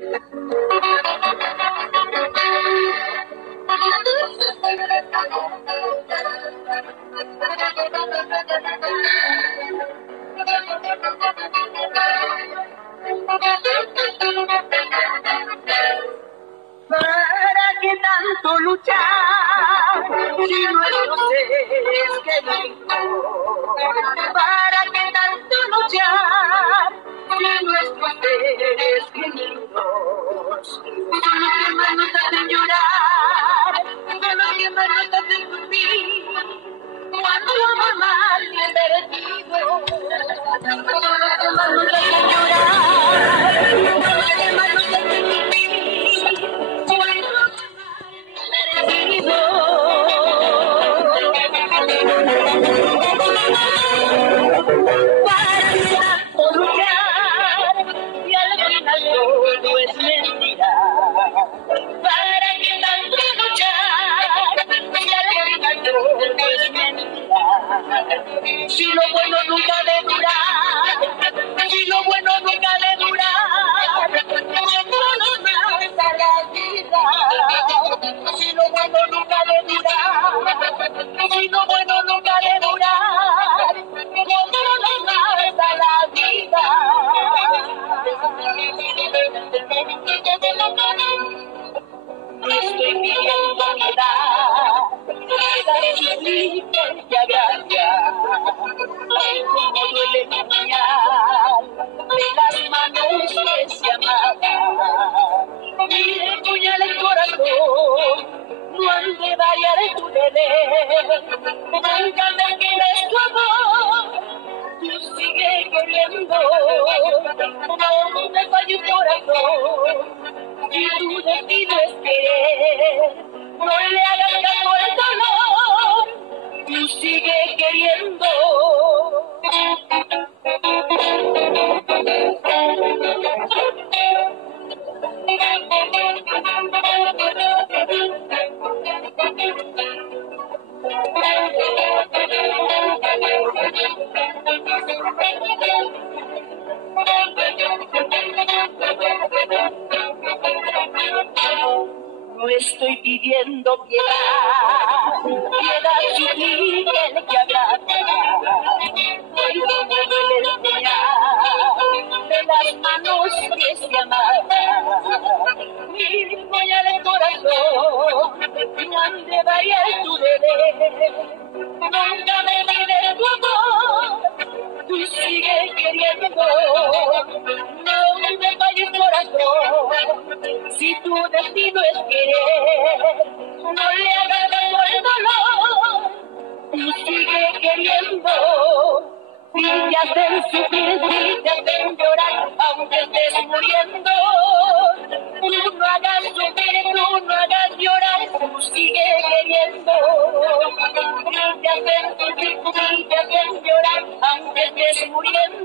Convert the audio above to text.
¿Para qué tanto luchar si nuestros seres queridos? ¿Para qué tanto luchar si nuestros seres queridos son los que más nos hacen llorar, son los que más nos hacen sufrir? Cuando amor más bien perdido, son los que más nos hacen llorar, son los que más nos hacen sufrir. Para luchar y al final todo es mentira. ¿Para qué tanto luchar y al final todo es mentira? Si lo bueno nunca ha de durar, si lo bueno nunca ha de durar, no nos mata la vida. Si lo bueno nunca ha de durar, si lo bueno nunca ha de durar, no nos mata la vida. No estoy pidiendo piedad y suplicancia gracia. Ay, cómo duele mi puñal de las manos que se amaban. Mi puñal en corazón no han de variar tu deber. Nunca me quites tu amor, tú sigue queriendo. No me falles corazón, si tu destino es querer, no le hagas caso al dolor, tú sigue queriendo. No estoy pidiendo piedad, piedad suplique que abraza. Hoy como duele el puñal de las manos que se amaban. Mi puñal en corazón no han de variar tu deber. Nunca me olvides tu amor, tú sigues queriendo. No me falles corazón, si tu destino es querer, no le hagas caso al dolor, tú sigue queriendo. Si te hacen sufrir, si te hacen llorar, aunque estés muriendo, tú no hagas sufrir, tú no hagas llorar, tú sigue queriendo. Si te hacen sufrir, si te hacen llorar, aunque estés muriendo,